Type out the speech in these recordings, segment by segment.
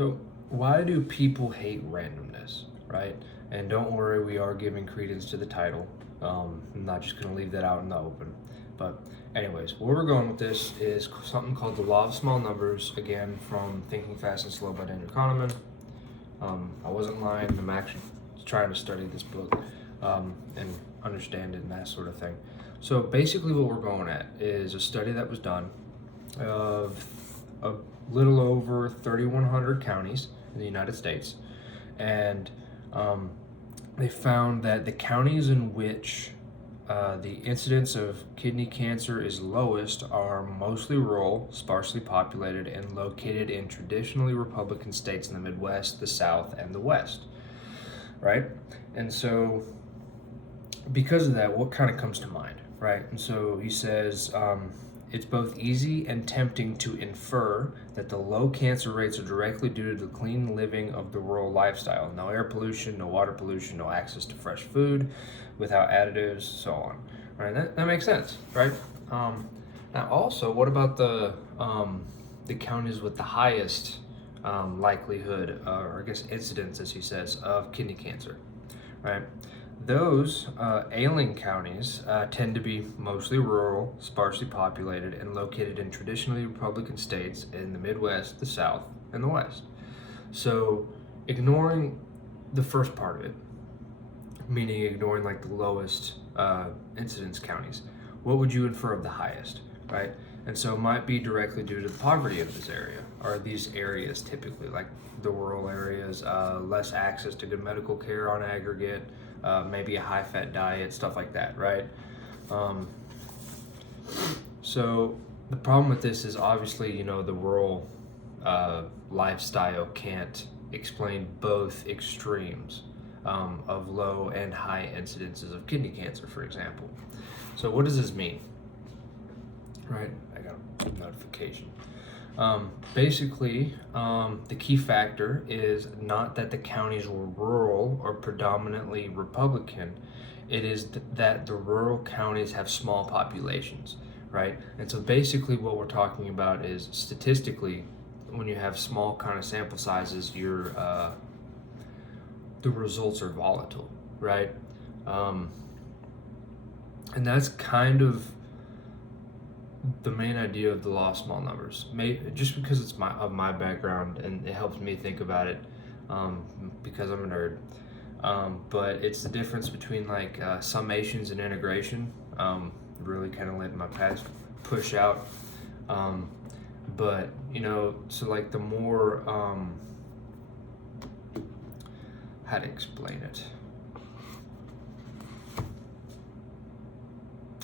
So, why do people hate randomness, right? And don't worry, we are giving credence to the title. I'm not just going to leave that out in the open. But, anyways, where we're going with this is something called the law of small numbers, again, from Thinking Fast and Slow by Daniel Kahneman. I wasn't lying, I'm actually trying to study this book and understand it and that sort of thing. So, basically, what we're going at is a study that was done of a little over 3,100 counties in the United States, and they found that the counties in which the incidence of kidney cancer is lowest are mostly rural, sparsely populated, and located in traditionally Republican states in the Midwest, the South, and the West, right? And so, because of that, what kind of comes to mind, right? And so he says, it's both easy and tempting to infer that the low cancer rates are directly due to the clean living of the rural lifestyle. No air pollution, no water pollution, no access to fresh food without additives, so on. Right? That makes sense, right? Now, also, what about the counties with the highest likelihood, or I guess incidence, as he says, of kidney cancer, right? Those ailing counties tend to be mostly rural, sparsely populated, and located in traditionally Republican states in the Midwest, the South, and the West. So, ignoring the first part of it, meaning ignoring like the lowest incidence counties, what would you infer of the highest, right? And so it might be directly due to the poverty of this area, or these areas typically, like the rural areas, less access to good medical care on aggregate, maybe a high-fat diet, stuff like that, right? So the problem with this is obviously, the rural lifestyle can't explain both extremes of low and high incidences of kidney cancer, for example. So what does this mean? Right, I got a notification. Basically, the key factor is not that the counties were rural or predominantly Republican. It is that the rural counties have small populations, right? And so basically what we're talking about is statistically, when you have small kind of sample sizes, the results are volatile, right? And that's kind of the main idea of the law of small numbers. Just because it's my background and it helps me think about it, because I'm a nerd. But it's the difference between like summations and integration. Really kind of letting my past push out. But so like the more how to explain it.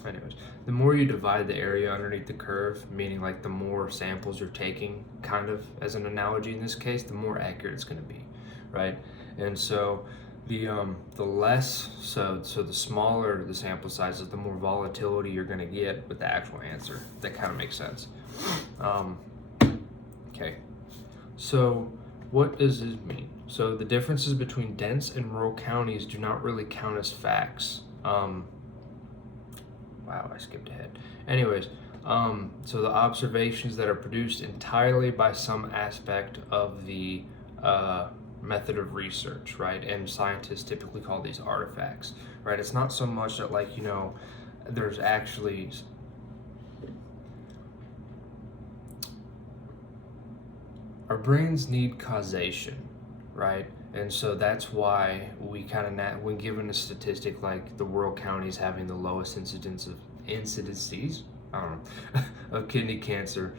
Anyways, the more you divide the area underneath the curve, meaning like the more samples you're taking, kind of as an analogy in this case, the more accurate it's going to be, right? And so the less, so the smaller the sample sizes, the more volatility you're going to get with the actual answer. That kind of makes sense. Okay, so what does this mean? So the differences between dense and rural counties do not really count as facts. Wow, I skipped ahead. Anyways, so the observations that are produced entirely by some aspect of the method of research, right? And scientists typically call these artifacts, right? It's not so much that like, there's actually our brains need causation, right? And so that's why we kind of, when given a statistic like the rural counties having the lowest incidences, I don't know, of kidney cancer,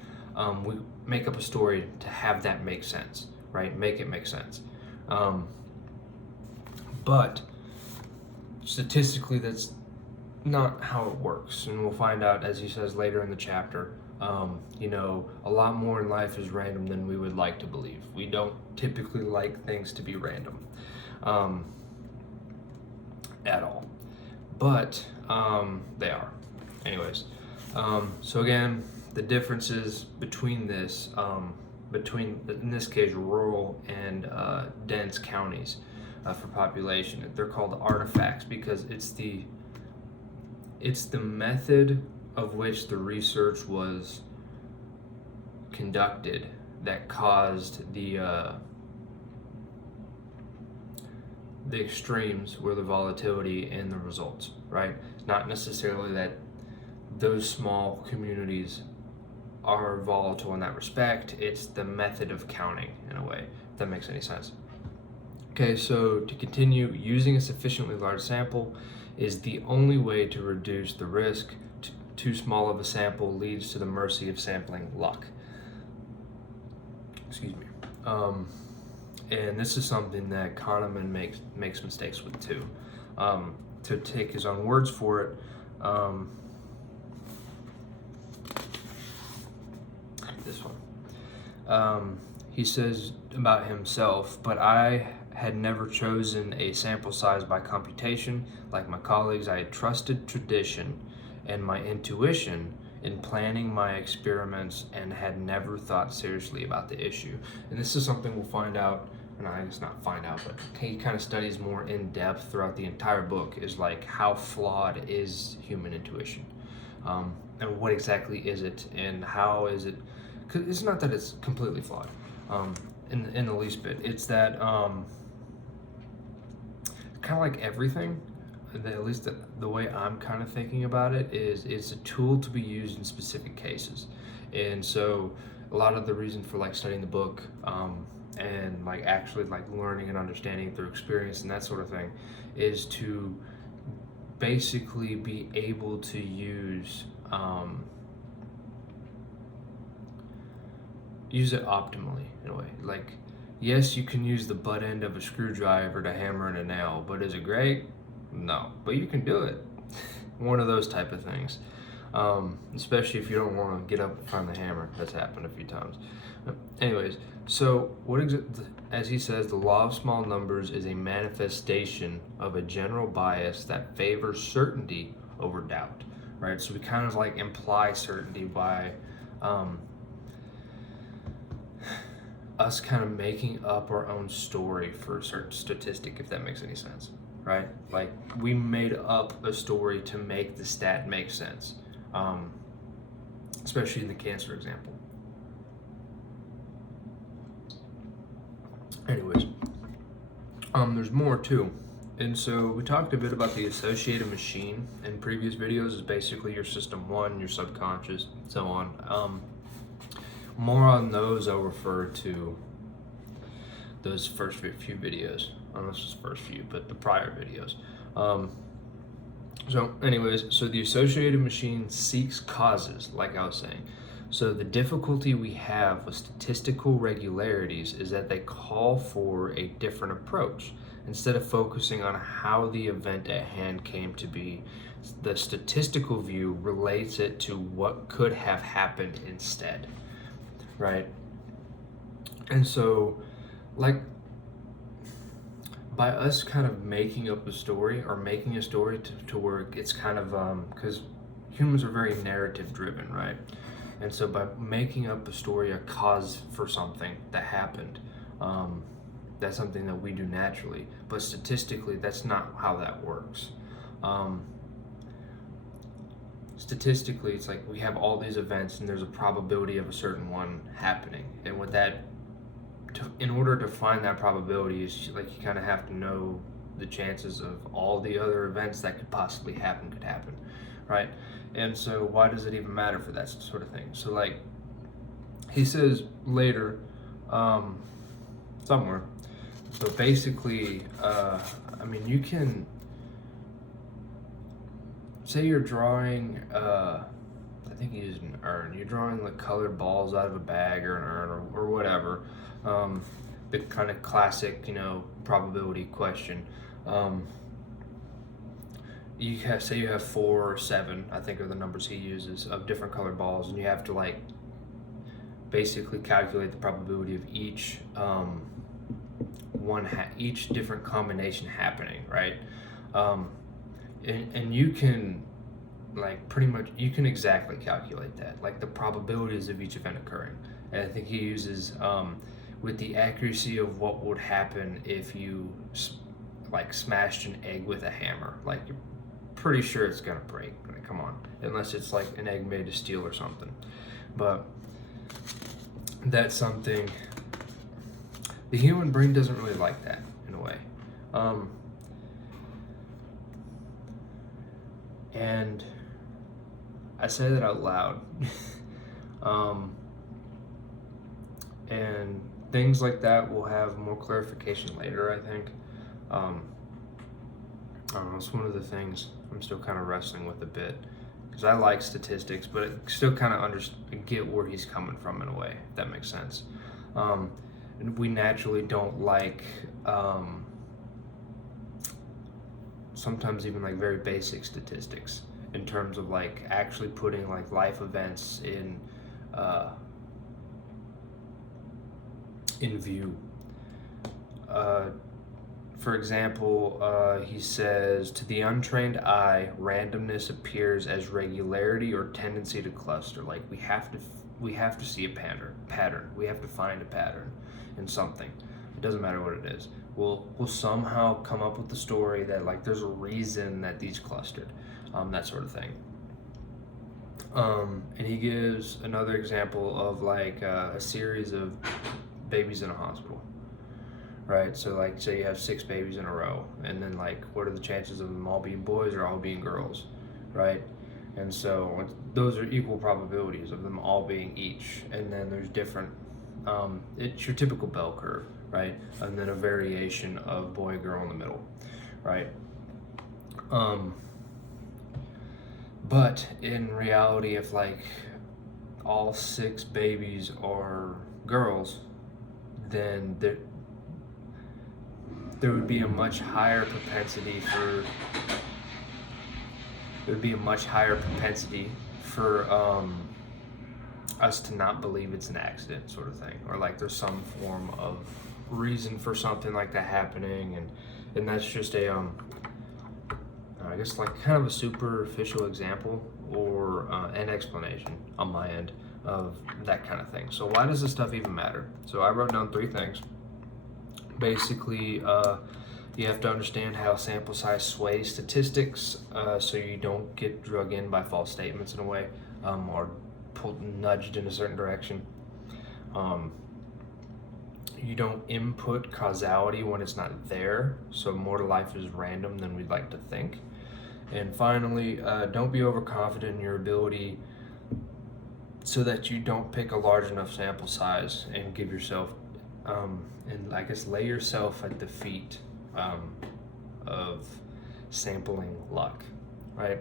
we make up a story to have that make sense, right? Make it make sense. But statistically, that's not how it works. And we'll find out, as he says later in the chapter, a lot more in life is random than we would like to believe. We don't typically like things to be random at all, but they are. Anyways, so again, the differences between this, in this case, rural and dense counties for population, they're called artifacts because it's the method of which the research was conducted that caused the extremes were the volatility in the results, right? It's not necessarily that those small communities are volatile in that respect. It's the method of counting in a way, if that makes any sense. Okay, so to continue, using a sufficiently large sample is the only way to reduce the risk. Too small of a sample leads to the mercy of sampling luck. Excuse me. And this is something that Kahneman makes mistakes with too. To take his own words for it, this one. He says about himself, but I had never chosen a sample size by computation. Like my colleagues, I had trusted tradition and my intuition in planning my experiments and had never thought seriously about the issue. And this is something we'll find out, and I guess not find out, but he kind of studies more in depth throughout the entire book, is like how flawed is human intuition, and what exactly is it, and how is it, because it's not that it's completely flawed in the least bit. It's that kind of like everything, at least the way I'm kind of thinking about it, is it's a tool to be used in specific cases. And so a lot of the reason for like studying the book and like actually like learning and understanding through experience and that sort of thing is to basically be able to use it optimally in a way. Like, yes, you can use the butt end of a screwdriver to hammer in a nail, but is it great? No, but you can do it. One of those type of things. Especially if you don't want to get up and find the hammer. That's happened a few times. Anyways, so as he says, the law of small numbers is a manifestation of a general bias that favors certainty over doubt, right? So we kind of like imply certainty by us kind of making up our own story for a certain statistic, if that makes any sense, right? Like we made up a story to make the stat make sense, especially in the cancer example. Anyways, there's more too. And so we talked a bit about the associative machine in previous videos. Is basically your system one, your subconscious, so on. More on those I'll refer to those first few videos. This is first few, but the prior videos. So anyways, so the associative machine seeks causes, like I was saying. So the difficulty we have with statistical regularities is that they call for a different approach. Instead of focusing on how the event at hand came to be, the statistical view relates it to what could have happened instead, right? And so, like, by us kind of making up a story or making a story to where it's kind of, because humans are very narrative driven, right? And so by making up a story, a cause for something that happened, that's something that we do naturally. But statistically, that's not how that works. Statistically, it's like we have all these events and there's a probability of a certain one happening. And with that, in order to find that probability, is like you kind of have to know the chances of all the other events that could possibly happen could happen, right? And so why does it even matter for that sort of thing? So like he says later, somewhere, but basically, I mean, you can say you're drawing, I think he used an urn. You're drawing like colored balls out of a bag or an urn or whatever. The kind of classic, probability question. You have, say you have 4 or 7, I think are the numbers he uses, of different colored balls, and you have to like basically calculate the probability of each each different combination happening, right? And you can like pretty much, you can exactly calculate that, like the probabilities of each event occurring. And I think he uses with the accuracy of what would happen if you like smashed an egg with a hammer. Like you're pretty sure it's gonna break. Like, come on, unless it's like an egg made of steel or something. But that's something the human brain doesn't really like that in a way. And I say that out loud. And things like that will have more clarification later, I think. I don't know, it's one of the things I'm still kind of wrestling with a bit, because I like statistics, but I still kind of get where he's coming from in a way, if that makes sense. And we naturally don't like sometimes even like very basic statistics in terms of like actually putting like life events in view. For example, he says, to the untrained eye, randomness appears as regularity or tendency to cluster. Like we have to see a pattern. We have to find a pattern in something. It doesn't matter what it is. We'll somehow come up with the story that like there's a reason that these clustered, that sort of thing. And he gives another example of like a series of babies in a hospital, right? So like say you have 6 babies in a row, and then like what are the chances of them all being boys or all being girls, right? And so those are equal probabilities of them all being each, and then there's different, it's your typical bell curve, right? And then a variation of boy, girl in the middle, right? But in reality, if like all 6 babies are girls, then there would be a much higher propensity for us to not believe it's an accident, sort of thing, or like there's some form of reason for something like that happening, and that's just a I guess like kind of a superficial example or an explanation on my end of that kind of thing. So why does this stuff even matter? So I wrote down 3 things. Basically, you have to understand how sample size sways statistics, so you don't get drug in by false statements in a way, or nudged in a certain direction. You don't input causality when it's not there, so more to life is random than we'd like to think. And finally, don't be overconfident in your ability so that you don't pick a large enough sample size and give yourself, and I guess lay yourself at the feet of sampling luck, right?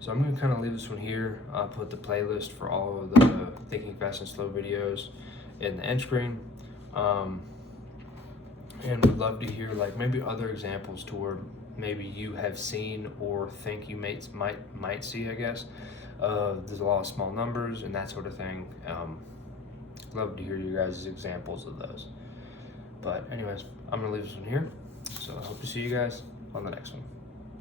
So I'm gonna kind of leave this one here. I'll put the playlist for all of the Thinking Fast and Slow videos in the end screen. And would love to hear like maybe other examples to where maybe you have seen or think you might see, I guess. There's a lot of small numbers and that sort of thing. Love to hear you guys' examples of those. But anyways, I'm gonna leave this one here. So I hope to see you guys on the next one.